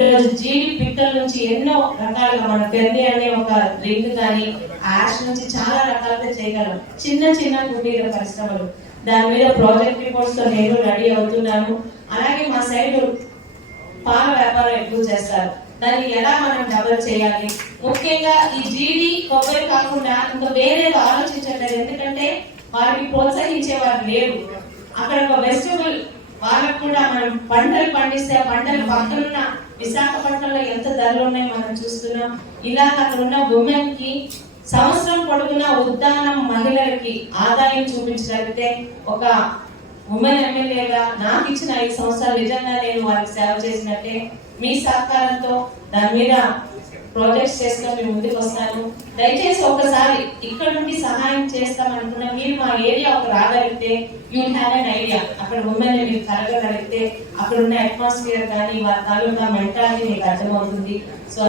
జీడి పిక్కల నుంచి ఎన్నో రకాలుగా మన పెర్ని అనే ఒక డ్రింక్ కానీ యాష్ నుంచి చాలా రకాలుగా చేయగలం. చిన్న చిన్న కుటీర పరిశ్రమలు దాని మీద ప్రాజెక్ట్ రిపోర్ట్స్ తో నేను రెడీ అవుతున్నాను. అలాగే మా సైడ్ పాల వ్యాపారం ఎక్కువ చేస్తారు. దాన్ని ఎలా మనం డబుల్ చేయాలి, ముఖ్యంగా ఈ జీడి కొబ్బరి కాకుండా ఇంకా వేరేది ఆలోచించట్లేదు. ఎందుకంటే వారికి ప్రోత్సహించే వారు లేరు. అక్కడ ఒక వెజిటబుల్ వాళ్ళకు కూడా మనం పంటలు పండిస్తే ఆ పంటలు పక్కనున్న విశాఖపట్నంలో ఎంత ధరలు ఉన్నాయో మనం చూస్తున్నాం. ఇలా అక్కడ ఉన్న ఉమెన్ కి సంవత్సరం పొడుగునా ఉద్దానం మహిళలకి ఆదాయం చూపించగలిగితే ఒక ఉమెన్ ఎమ్మెల్యేగా నాకు ఇచ్చిన 5 సంవత్సరాలు నిజంగా నేను వారికి సేవ చేసినట్టే. మీ సహకారంతో దాని మీద ప్రాజెక్ట్స్ చేసుకొని మేము ముందుకు వస్తాను. దయచేసి ఒకసారి ఇక్కడ నుండి సహాయం చేస్తామనుకున్నా మీరు మా ఏరియా ఒక రాగలిగితే యూ హ్యావ్ ఎన్ ఐడియా. అక్కడ ఉమెన్ మీరు కలగగలిగితే అక్కడ ఉన్న అట్మాస్ఫియర్ కానీ వారి తాలూకా మెంటాలిటీ మీకు అర్థమవుతుంది. సో